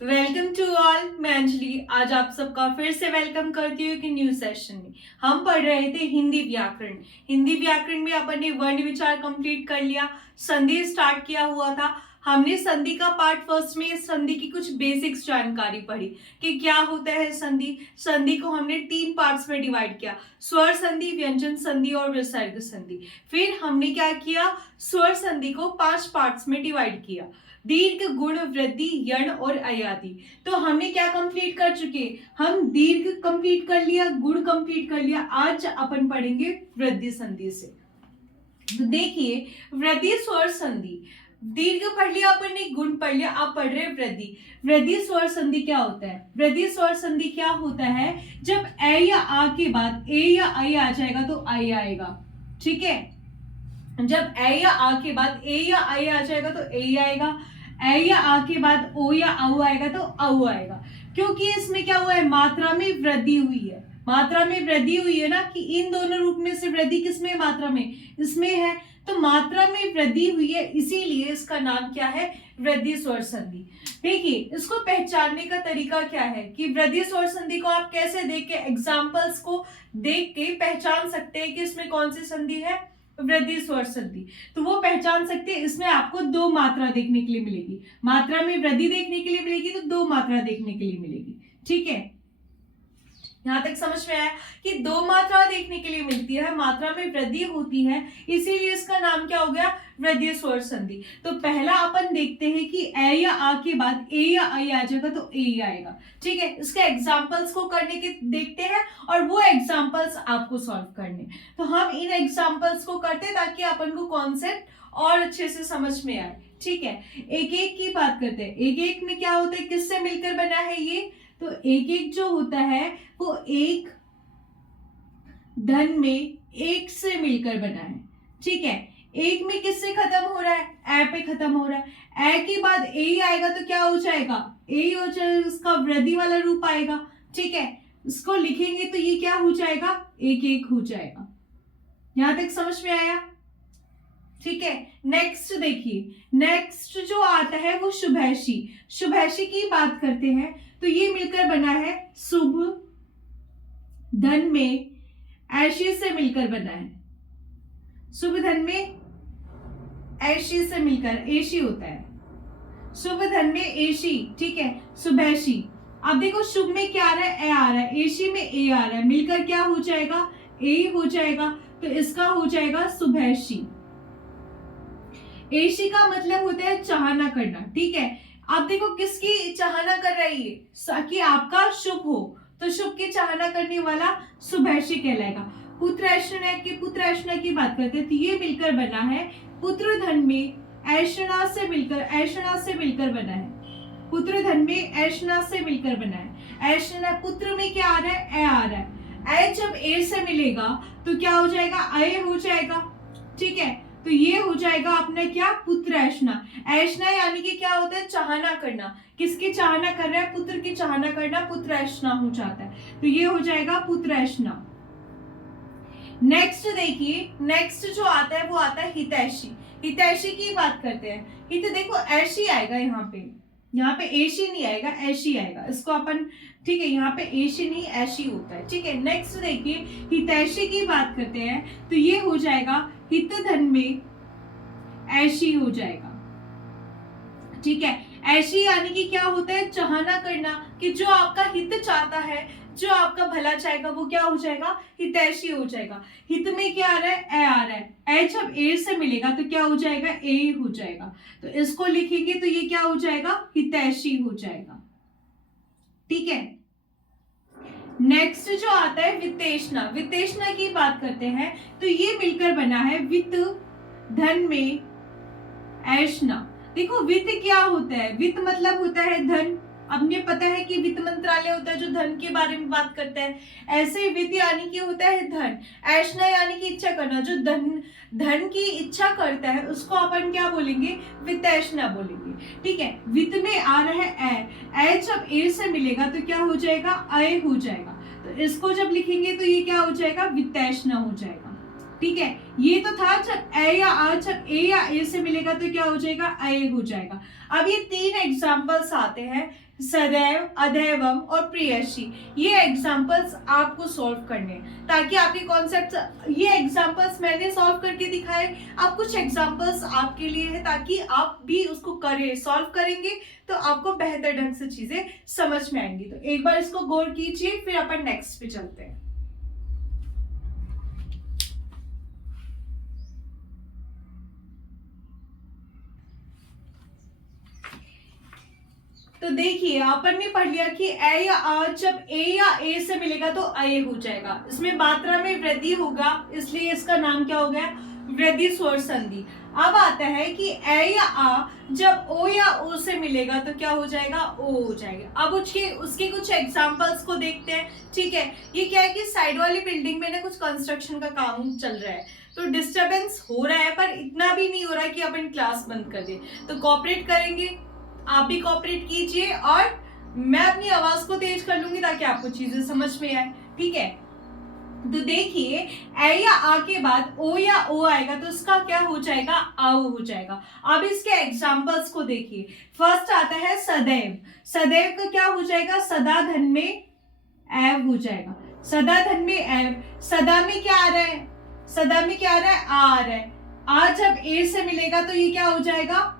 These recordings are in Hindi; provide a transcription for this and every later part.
Welcome to all. मैं अंजलि आज आप सबका फिर से वेलकम करती हूँ कि न्यू सेशन में हम पढ़ रहे थे हिंदी व्याकरण। हिंदी व्याकरण में अपन ने वर्ण विचार कंप्लीट कर लिया, संधि स्टार्ट किया हुआ था। हमने संधि का पार्ट फर्स्ट में संधि की कुछ बेसिक्स जानकारी पढ़ी कि क्या होता है संधि। संधि को हमने 3 पार्ट्स में डिवाइड किया, स्वर संधि, व्यंजन संधि और विसर्ग संधि। फिर हमने क्या किया, स्वर संधि को 5 पार्ट्स में डिवाइड किया, दीर्घ, गुण, वृद्धि, यण और अयादि। तो हमने क्या कंप्लीट कर चुके, हम दीर्घ कंप्लीट कर लिया, गुण कंप्लीट कर लिया। आज अपन पढ़ेंगे वृद्धि संधि से। तो देखिए, वृद्धि स्वर संधि, दीर्घ पढ़ लिया अपन ने, गुण पढ़ लिया, आप पढ़ रहे वृद्धि। वृद्धि स्वर संधि क्या होता है? वृद्धि स्वर संधि क्या होता है, जब ए या आ के बाद ए या आई आ जाएगा तो आई आएगा। ठीक है, जब ए या आ के बाद ए या आई आ जाएगा तो ए आएगा, ए या आ के बाद ओ या औ आएगा तो औ आएगा। क्योंकि इसमें क्या हुआ है, मात्रा में वृद्धि हुई है। मात्रा में वृद्धि हुई है ना, कि इन दोनों रूप में से वृद्धि किसमें, मात्रा में, इसमें है। तो मात्रा में वृद्धि हुई है, इसीलिए इसका नाम क्या है, वृद्धि स्वर संधि। देखिए, इसको पहचानने का तरीका क्या है कि वृद्धि स्वर संधि को आप कैसे देख के, एग्जाम्पल्स को देख के पहचान सकते हैं कि इसमें कौन सी संधि है, वृद्धि स्वर संधि। तो वो पहचान सकते हैं, इसमें आपको 2 मात्रा देखने के लिए मिलेगी। मात्रा में वृद्धि देखने के लिए मिलेगी तो 2 मात्रा देखने के लिए मिलेगी। ठीक है, यहां तक समझ में आया कि 2 मात्रा देखने के लिए मिलती है, मात्रा में वृद्धि होती है, इसीलिए इसका नाम क्या हो गया, वृद्धि स्वर संधि। तो पहला अपन देखते हैं कि ए या आ के बाद ए या आई आ जाएगा तो ए ही आएगा। ठीक है, इसके एग्जाम्पल्स को करने के देखते हैं और वो एग्जाम्पल्स आपको सॉल्व करने। तो हम इन एग्जाम्पल्स को करते हैं ताकि अपन को कॉन्सेप्ट और अच्छे से समझ में आए। ठीक है, एक एक की बात करते हैं। एक एक में क्या होता है, किससे मिलकर बना है ये, तो एक एक जो होता है वो एक धन में एक से मिलकर बना है। ठीक है, एक में किससे खत्म हो रहा है, ए पे खत्म हो रहा है। ए के बाद ए ही आएगा तो क्या हो जाएगा, ए ही हो जाएगा, उसका वृद्धि वाला रूप आएगा। ठीक है, इसको लिखेंगे तो ये क्या हो जाएगा, एक एक हो जाएगा। यहां तक समझ में आया? ठीक है, नेक्स्ट देखिए, नेक्स्ट जो आता है वो शुभैषी। शुभैषी की बात करते हैं तो ये मिलकर बना है शुभ धन में ऐशी से मिलकर बना है। शुभ धन में ऐशी से मिलकर, ऐशी होता है, शुभ धन में ऐशी। ठीक है, शुभैषी। अब देखो, शुभ में क्या आ रहा है, ए आ रहा है, ऐशी में ए आ रहा है, मिलकर क्या हो जाएगा, ए हो जाएगा। तो इसका हो जाएगा शुभैषी। ऐशी का मतलब होता है चाहना करना। ठीक है, आप देखो किसकी चाहना कर रही है, कि आपका शुभ हो, तो शुभ की चाहना करने वाला शुभैषी कहलाएगा। पुत्र ऐषणा की बात करते हैं तो ये मिलकर बना है, पुत्र धन में ऐषणा से मिलकर बना है। पुत्र धन में ऐषणा से मिलकर बना है। ऐषणा, पुत्र में क्या आ रहा है, ए आ रहा है। ए जब ए से मिलेगा तो क्या हो जाएगा, अय हो जाएगा। ठीक है, तो ये हो जाएगा अपना क्या, पुत्र ऐषणा। ऐषणा यानी कि क्या होता है, चाहना करना। किसकी चाहना कर रहा है, पुत्र की चाहना करना, पुत्र ऐषणा हो जाता है। तो ये हो जाएगा पुत्र ऐषणा। नेक्स्ट देखिए, नेक्स्ट जो आता है वो आता है हितैषी। हितैषी की बात करते हैं। हित देखो ऐशी आएगा, यहाँ पे ऐशी नहीं आएगा, ऐशी आएगा। इसको अपन, ठीक है, यहाँ पे ऐशी नहीं ऐशी होता है। ठीक है, नेक्स्ट देखिए, हितैषी की बात करते हैं तो ये हो जाएगा हित धन में ऐशी हो जाएगा। ठीक है, ऐशी यानी कि क्या होता है, चाहना करना, कि जो आपका हित चाहता है, जो आपका भला चाहेगा, वो क्या हो जाएगा, हितैषी हो जाएगा। हित में क्या आ रहा है, ए आ रहा है। ए जब ए से मिलेगा तो क्या हो जाएगा, ए हो जाएगा। तो इसको लिखेंगे तो ये क्या हो जाएगा, हितैषी हो जाएगा। ठीक है, नेक्स्ट जो आता है वित्तेषणा। वित्तेषणा की बात करते हैं तो ये मिलकर बना है वित्त धन में ऐषणा। देखो, वित्त क्या होता है, वित्त मतलब होता है धन। अपने पता है कि वित्त मंत्रालय होता है जो धन के बारे में बात करता है। ऐसे वित्त यानी कि होता है धन। ऐषणा यानी कि इच्छा करना, जो धन की इच्छा करता है उसको अपन क्या बोलेंगे, वित्तैषणा बोलेंगे। ठीक है, वित्त में आ रहा है ए जब ए से मिलेगा तो क्या हो जाएगा, अय हो जाएगा। तो इसको जब लिखेंगे तो ये क्या हो जाएगा, वित्तैषणा हो जाएगा। ठीक है, ये तो था जब ए या आ, जब ए या ए से मिलेगा तो क्या हो जाएगा, ए हो जाएगा। अब ये 3 एग्जाम्पल्स आते हैं सदैव, अदैवम और प्रियशी। ये एग्जाम्पल्स आपको सॉल्व करने हैं ताकि आपके कॉन्सेप्ट, ये एग्जाम्पल्स मैंने सॉल्व करके दिखाए, अब कुछ एग्जाम्पल्स आपके लिए है ताकि आप भी उसको करें, सॉल्व करेंगे तो आपको बेहतर ढंग से चीजें समझ में आएंगी। तो एक बार इसको गौर कीजिए, फिर अपन नेक्स्ट पे चलते हैं। तो देखिए अपन ने पढ़ लिया कि ए या आ, जब ए या ए से मिलेगा तो अय हो जाएगा। इसमें मात्रा में वृद्धि होगा, इसलिए इसका नाम क्या हो गया, वृद्धि स्वर संधि। अब आता है कि ए या आ जब ओ या ओ से मिलेगा तो क्या हो जाएगा, ओ हो जाएगा। अब उसके कुछ एग्जांपल्स को देखते हैं। ठीक है, ये क्या है कि साइड वाली बिल्डिंग में ना कुछ कंस्ट्रक्शन का काम चल रहा है, तो डिस्टरबेंस हो रहा है, पर इतना भी नहीं हो रहा है कि अपन क्लास बंद कर दे। तो कोऑपरेट करेंगे, आप भी कोऑपरेट कीजिए और मैं अपनी आवाज को तेज कर लूंगी ताकि आपको चीजें समझ में आए। ठीक है, तो देखिए ए या आ के बाद ओ या ओ आएगा तो इसका क्या हो जाएगा, आओ हो जाएगा। अब इसके एग्जांपल्स को देखिए। फर्स्ट आता है सदैव। सदैव का क्या हो जाएगा, सदा धन में एव हो जाएगा। सदा धन में एव, सदा में क्या आ रहा है, सदा में क्या आ रहा है, आ रहा है। आ जब ए से मिलेगा तो ये क्या हो जाएगा,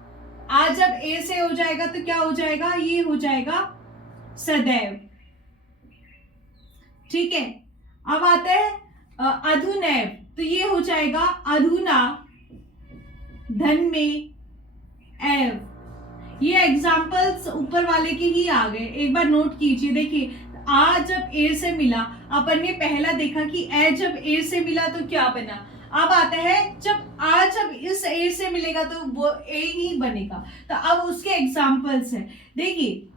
आज जब ए से हो जाएगा तो क्या हो जाएगा, ये हो जाएगा सदैव। ठीक है, अब आता है अधुनैव, तो ये हो जाएगा अधुना धन में एव। ये एग्जांपल्स ऊपर वाले के ही आ गए, एक बार नोट कीजिए। देखिए आ जब ए से मिला, अपन ने पहला देखा कि ए जब ए से मिला तो क्या बना। अब आता है जब इस ए से मिलेगा तो वो ए ही बनेगा। तो अब उसके एग्जांपल्स है, देखिए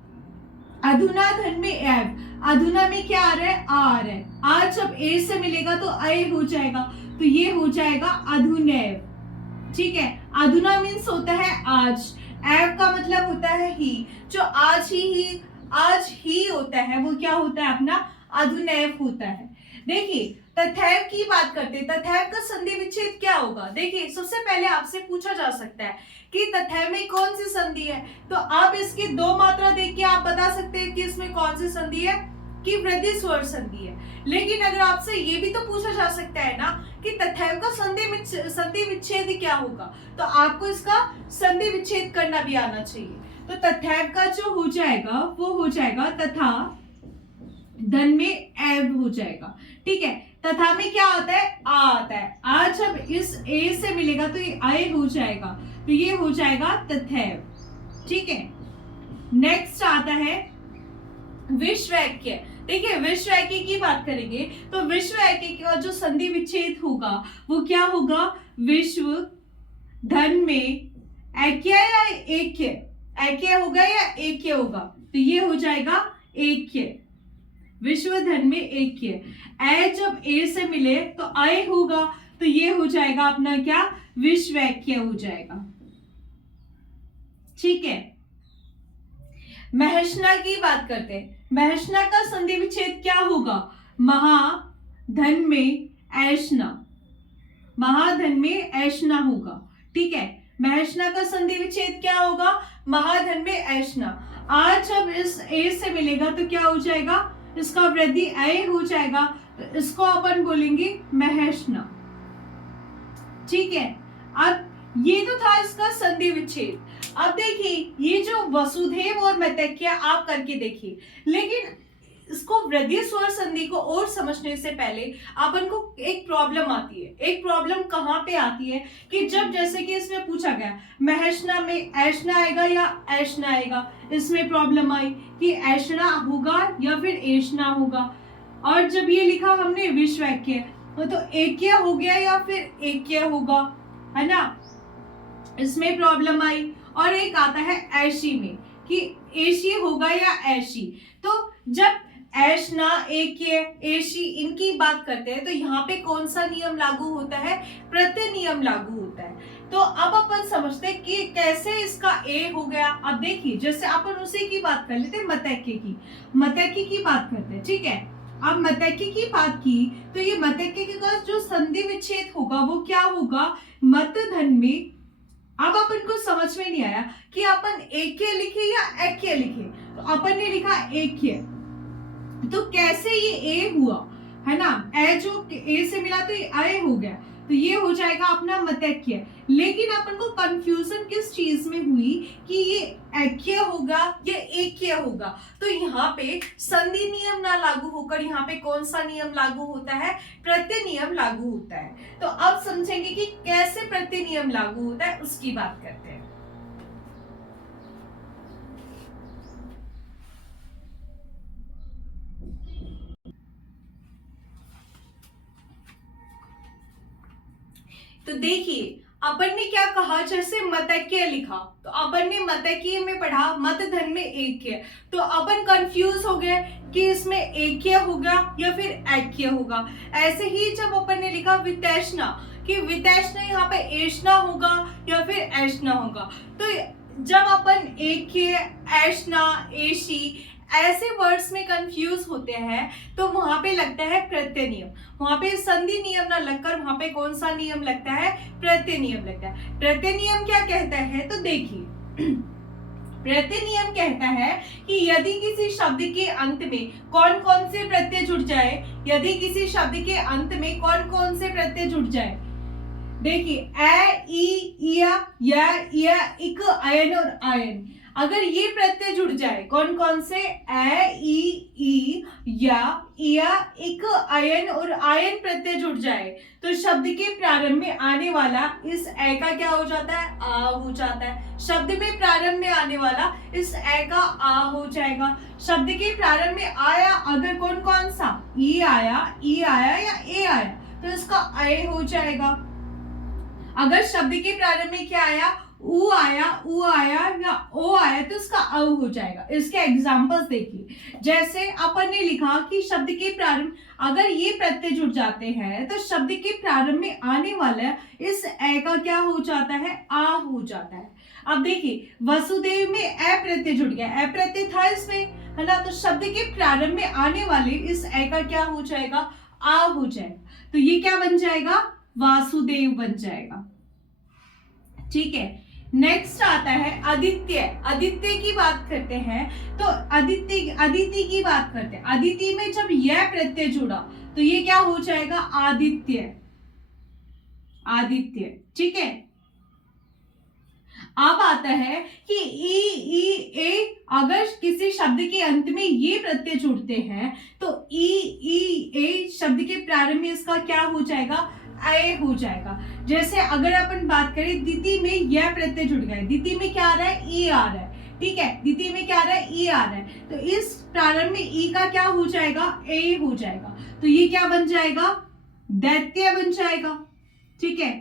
अधुना धन में एव, अधुना में क्या आ रहा है, आ रहा है। आज जब ए से मिलेगा तो अय हो जाएगा, तो ये हो जाएगा अधुनैव। ठीक है, अधुना मीन्स होता है आज, एव का मतलब होता है ही, जो आज ही होता है वो क्या होता है, अपना अधुनैव होता है। देखिए तथैव की बात करते हैं, तथैव का संधि विच्छेद क्या होगा। देखिए सबसे पहले आपसे पूछा जा सकता है कि तथैव में कौन सी संधि है, तो आप इसकी दो मात्रा देख के आप बता सकते हैं कि इसमें कौन सी संधि है, कि वृद्धि स्वर संधि है। लेकिन अगर आपसे ये भी तो पूछा जा सकता है ना कि तथैव का संधि विच्छेद क्या होगा, तो आपको इसका संधि विच्छेद करना भी आना चाहिए। तो तथैव का जो हो जाएगा वो हो जाएगा तथा धन में एव हो जाएगा। ठीक है, तथा में क्या आता है, आ आता है। आज जब इस ए से मिलेगा तो ये आय हो जाएगा, तो ये हो जाएगा तथैव। ठीक है, नेक्स्ट आता है विश्वैक्य। देखिए विश्वैक्य की बात करेंगे तो विश्वैक्य का जो संधि विच्छेद होगा वो क्या होगा, विश्व धन में ऐक्य या ऐक्य, ऐक्य होगा या ऐक्य होगा, तो ये हो जाएगा ऐक्य। विश्व धन में ऐक्य, ए जब ए से मिले तो आय होगा, तो ये हो जाएगा अपना क्या, विश्वैक्य हो जाएगा। ठीक है, महर्षणा की बात करते हैं। महर्षणा का संधि विच्छेद क्या होगा, महाधन में ऐष्णा, महाधन में ऐष्णा होगा। ठीक है, महर्षणा का संधि विच्छेद क्या होगा, महाधन में ऐष्णा। आज जब इस ए से मिलेगा तो क्या हो जाएगा, इसका वृद्धि अय हो जाएगा, तो इसको अपन बोलेंगे महर्षणा। ठीक है, अब ये तो था इसका संधि विच्छेद। अब देखिए ये जो वसुधैव और मैत्रेय आप करके देखिए, लेकिन इसको वृद्धि स्वर संधि को और समझने से पहले अपन को एक प्रॉब्लम आती है। एक प्रॉब्लम कहाँ पे आती है कि जब जैसे कि इसमें पूछा गया महर्षणा में ऐष्णा आएगा या ऐष्णा आएगा, इसमें प्रॉब्लम आई कि ऐष्णा होगा या फिर ऐष्णा होगा। और जब ये लिखा हमने विश्वैक्य, तो ऐक्य हो गया या फिर ऐक्य होगा, है ना, इसमें प्रॉब्लम आई। और एक आता है ऐशी में कि ऐशी होगा या ऐशी। तो जब ऐष्णा, ऐक्य, ऐशी इनकी बात करते हैं तो यहाँ पे कौन सा नियम लागू होता है, प्रत्यय नियम लागू होता है। तो अब अपन समझते हैं कि कैसे इसका ए हो गया। अब देखिए जैसे अपन उसी की बात कर लेते हैं, मतैक्य की, मतैक्य की बात करते हैं। ठीक है, अब मतैक्य की बात की तो ये मतैक्य का जो संधि विच्छेद होगा वो क्या होगा, मत धन में। अब अपन को समझ में नहीं आया कि अपन ऐक्य लिखे या ऐक्य लिखे, तो अपन ने लिखा ऐक्य, तो कैसे ये ए हुआ, है ना, ए जो ए से मिला तो ये ए हो गया, तो ये हो जाएगा अपना मतैक्य। लेकिन अपन को कंफ्यूजन किस चीज में हुई कि ये ऐक्य होगा या ऐक्य होगा, तो यहाँ पे संधि नियम ना लागू होकर यहाँ पे कौन सा नियम लागू होता है, प्रत्यय नियम लागू होता है। तो अब समझेंगे कि कैसे प्रत्यय नियम लागू होता है, उसकी बात करते हैं। तो देखिए अपन ने क्या कहा, जैसे मतैक्य लिखा तो अपन ने मतैक्य में पढ़ा मत धन में ऐक्य, तो अपन कंफ्यूज हो गए कि इसमें ऐक्य होगा या फिर ऐक्य होगा। ऐसे ही जब अपन ने लिखा वितैष्णा, कि वितैष्णा यहाँ पे ऐष्णा होगा या फिर ऐष्णा होगा, तो जब अपन ऐक्य, ऐष्णा, ऐशी ऐसे वर्ड्स में कंफ्यूज होते हैं तो वहां पे लगता है प्रत्यय नियम, वहां पे संधि नियम ना लगकर वहां पे कौन सा नियम लगता है, प्रत्यय नियम लगता है। प्रत्यय नियम क्या कहता है, तो देखिए प्रत्यय नियम कहता है कि यदि किसी शब्द के अंत में कौन कौन से प्रत्यय जुड़ जाए, यदि किसी शब्द के अंत में कौन कौन से प्रत्यय जुड़ जाए, देखिए ए, ई, या, इक, अयन और आयन, अगर ये प्रत्यय जुड़ जाए, कौन कौन से, ए, ई, या, इक, अयन और आयन प्रत्यय जुड़ जाए, तो शब्द के प्रारंभ में आने वाला इस ए का क्या हो जाता है, आ हो जाता है। शब्द में प्रारंभ में आने वाला इस ए का आ हो जाएगा। शब्द के प्रारंभ में आया अगर कौन कौन सा, ई आया या ए आया, तो इसका ए हो जाएगा। अगर शब्द के प्रारंभ में क्या आया, ऊ आया या ओ आया, तो इसका अ हो जाएगा। इसके एग्जांपल्स देखिए, जैसे अपन ने लिखा कि शब्द के प्रारंभ अगर ये प्रत्यय जुड़ जाते हैं तो शब्द के प्रारंभ में आने वाला इस ए का क्या हो जाता है, आ हो जाता है। अब देखिए वसुदेव में ए प्रत्यय जुड़ गया, ए प्रत्यय था इसमें, है ना, तो शब्द के प्रारंभ में आने वाले इस ए का क्या हो जाएगा, आ हो जाएगा। तो ये क्या बन जाएगा, वासुदेव बन जाएगा। ठीक है, नेक्स्ट आता है आदित्य। आदित्य की बात करते हैं, तो अदिति की बात करते हैं। अदिति में जब यह प्रत्यय जुड़ा तो ये क्या हो जाएगा, आदित्य। ठीक है, अब आता है कि ई, ए, अगर किसी शब्द के अंत में ये प्रत्यय जुड़ते हैं तो ई, ए शब्द के प्रारंभ में इसका क्या हो जाएगा, ए हो जाएगा। जैसे अगर अपन बात करें दिति में यह प्रत्यय जुड़ गया, दिति में क्या आ रहा है, ई आ रहा है, ठीक है, दिति में क्या आ रहा है, ई आ रहा है, तो इस प्रारंभ में ई का क्या हो जाएगा, ए हो जाएगा, तो ये क्या बन जाएगा, दैत्य बन जाएगा। ठीक है,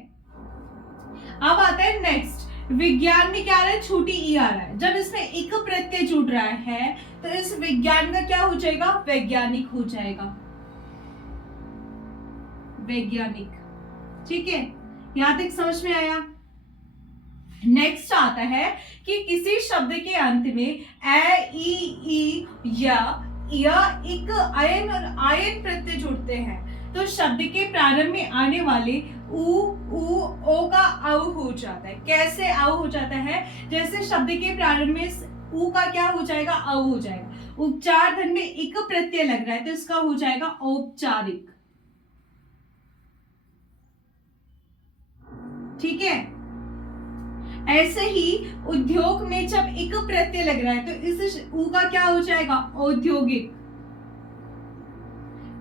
अब आता है नेक्स्ट, विज्ञान में क्या आ रहा है, छोटी ई आ रहा है। जब इसमें एक प्रत्यय जुड़ रहा है तो इस विज्ञान का क्या हो जाएगा, वैज्ञानिक हो जाएगा, वैज्ञानिक। ठीक है, यहां तक समझ में आया। नेक्स्ट आता है कि किसी शब्द के अंत में ए, ई, या, इक, अयन और आयन प्रत्यय जुड़ते हैं तो शब्द के प्रारंभ में आने वाले उ, ओ का औ हो जाता है। कैसे औ हो जाता है, जैसे शब्द के प्रारंभ में उ का क्या हो जाएगा, औ हो जाएगा। उपचार धन में इक प्रत्यय लग रहा है तो इसका हो जाएगा औपचारिक। ठीक है, ऐसे ही उद्योग में जब एक प्रत्यय लग रहा है तो इस उ का क्या हो जाएगा, औद्योगिक।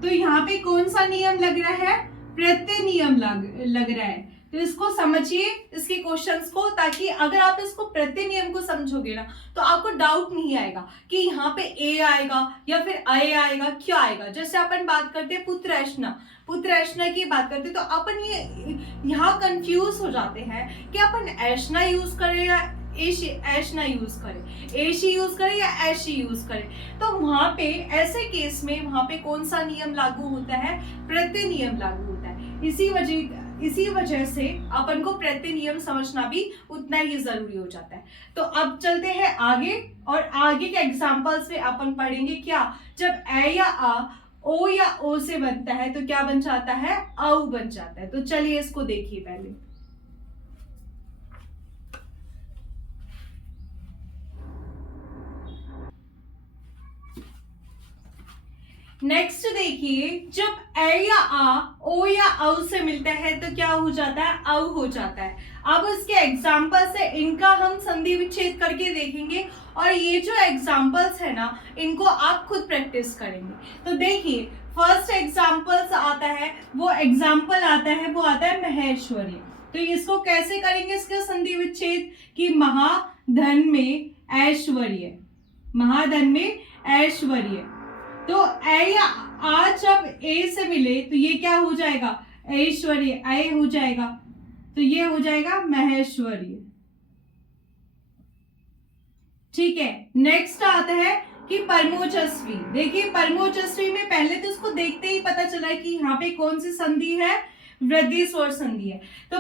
तो यहाँ पे कौन सा नियम लग रहा है, प्रत्यय नियम लग रहा है। तो इसको समझिए, इसके क्वेश्चंस को, ताकि अगर आप इसको प्रत्यय नियम को समझोगे ना तो आपको डाउट नहीं आएगा कि यहाँ पे ए आएगा या फिर अय आएगा, क्या आएगा। जैसे अपन बात करते हैं पुत्र ऐष्णा की बात करते तो अपन ये यहाँ कंफ्यूज हो जाते हैं कि अपन ऐष्णा यूज करें या ऐष्णा यूज करें, ऐशी यूज करें या ऐशी यूज करें। तो वहां पे ऐसे केस में वहां पे कौन सा नियम लागू होता है, प्रत्यय नियम लागू होता है। इसी वजह से अपन को प्रत्यय नियम समझना भी उतना ही जरूरी हो जाता है। तो अब चलते हैं आगे, और आगे के एग्जांपल्स में अपन पढ़ेंगे क्या, जब ए या आ ओ या ओ से बनता है तो क्या बन जाता है, औ बन जाता है। तो चलिए इसको देखिए पहले। नेक्स्ट देखिए, जब ए या आ ओ या औ से मिलता है तो क्या हो जाता है, औ हो जाता है। अब इसके एग्जाम्पल्स है, इनका हम संधि विच्छेद करके देखेंगे और ये जो एग्जाम्पल्स है ना, इनको आप खुद प्रैक्टिस करेंगे। तो देखिए, फर्स्ट एग्जाम्पल्स आता है, वो एग्जाम्पल आता है, वो आता है महेश्वरी। तो इसको कैसे करेंगे इसका संधि विच्छेद, कि महाधन में ऐश्वर्य, महाधन में ऐश्वर्य। तो ए या आ जब ए से मिले तो ये क्या हो जाएगा, ऐश्वर्य, ए हो जाएगा, तो ये हो जाएगा महेश्वर्य। ठीक है, नेक्स्ट आता है कि परमोचस्वी। देखिए, परमोचस्वी में पहले तो उसको देखते ही पता चला है कि यहाँ पे कौन सी संधि है, वृद्धि स्वर संधि है। तो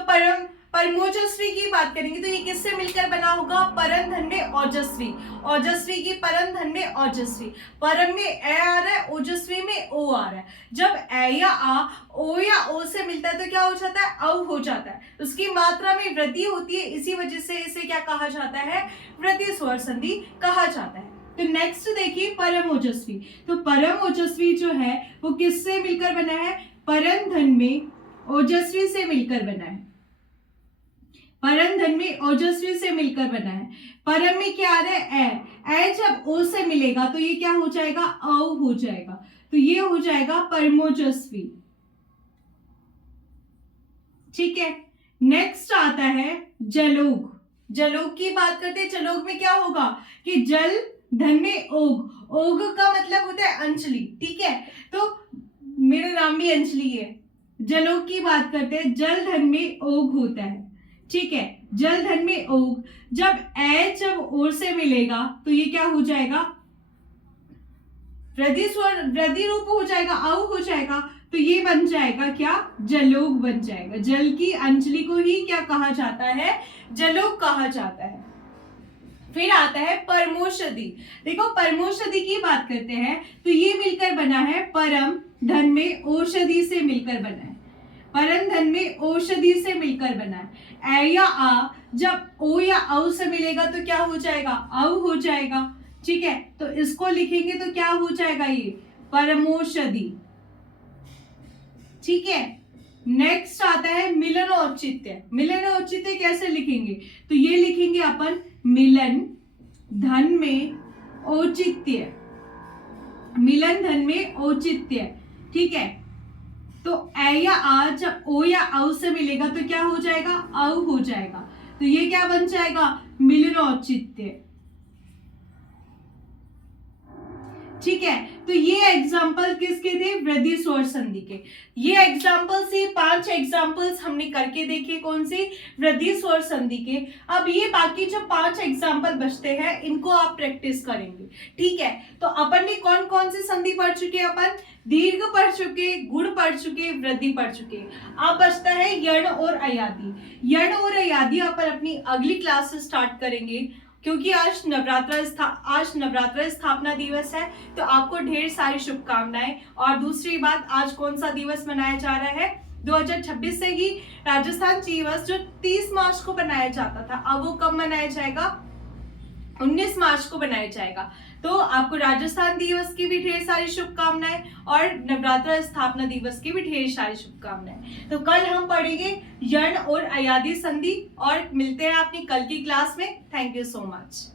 परमोचस्वी की बात करेंगे तो ये किससे मिलकर बना होगा, परम धन में ओजस्वी, ओजस्वी की परम धन में ओजस्वी। परम में ए आ रहा है, ओजस्वी में ओ आ रहा है। जब ए या आ ओ या ओ से मिलता है तो क्या हो जाता है, औ हो जाता है। उसकी मात्रा में वृद्धि होती है, इसी वजह से इसे क्या कहा जाता है, वृद्धि स्वर संधि कहा जाता है। तो नेक्स्ट देखिए, परम ओजस्वी। तो परम ओजस्वी जो है वो किससे मिलकर बना है, परम धन में ओजस्वी से मिलकर बना है, परम धन में ओजस्वी से मिलकर बना है। परम में क्या आ रहा है, ए जब ओ से मिलेगा तो ये क्या हो जाएगा, औ हो जाएगा, तो ये हो जाएगा परमोजस्वी। ठीक है, नेक्स्ट आता है जलोग। जलोग की बात करते हैं, जलोग में क्या होगा कि जल धन में ओग, ओग का मतलब होता है अंजलि। ठीक है, तो मेरा नाम भी अंजलि है। जलोग की बात करते हैं, जल धन में ओग होता है। ठीक है, जल धन में ओग, जब ए जब ओ से मिलेगा तो ये क्या हो जाएगा, वृद्धि स्वर, वृद्धि रूप हो जाएगा, औ हो जाएगा, तो ये बन जाएगा क्या, जलोग बन जाएगा। जल की अंजलि को ही क्या कहा जाता है, जलोग कहा जाता है। फिर आता है परमोषधि। देखो, परमोषधि की बात करते हैं तो ये मिलकर बना है, परम धन में औषधि से मिलकर बना है, परम धन में औषधि से मिलकर बना है। ए या आ जब ओ या औ से मिलेगा तो क्या हो जाएगा, औ हो जाएगा। ठीक है, तो इसको लिखेंगे तो क्या हो जाएगा, ये परमोषधि। ठीक है, नेक्स्ट आता है मिलन औचित्य। मिलन औचित्य कैसे लिखेंगे, तो ये लिखेंगे अपन मिलन धन में औचित्य, मिलन धन में औचित्य। ठीक है, तो ए या आ जब ओ या औ से मिलेगा तो क्या हो जाएगा, औ हो जाएगा, तो ये क्या बन जाएगा, मिलन औचित्य। ठीक है, तो ये एग्जाम्पल किसके थे, वृद्धि स्वर संधि के। ये एग्जाम्पल से 5 एग्जाम्पल्स हमने करके देखे, कौन से, वृद्धि स्वर संधि के। अब ये बाकी जो 5 एग्जाम्पल बचते हैं इनको आप प्रैक्टिस करेंगे। ठीक है, तो अपन ने कौन कौन से संधि पढ़ चुके, अपन दीर्घ पढ़ चुके, गुण पढ़ चुके, वृद्धि पढ़ चुके। अब बचता है यण और अयादि। यण और अयादि अपन अपनी अगली क्लास से स्टार्ट करेंगे, क्योंकि आज नवरात्र स्थापना दिवस है, तो आपको ढेर सारी शुभकामनाएं। और दूसरी बात, आज कौन सा दिवस मनाया जा रहा है, 2026 से ही राजस्थान दिवस जो 30 मार्च को बनाया जाता था, अब वो कब मनाया जाएगा, 19 मार्च को बनाया जाएगा। तो आपको राजस्थान दिवस की भी ढेर सारी शुभकामनाएं और नवरात्र स्थापना दिवस की भी ढेर सारी शुभकामनाएं। तो कल हम पढ़ेंगे यण और अयादि संधि और मिलते हैं अपनी कल की क्लास में। Thank you so much.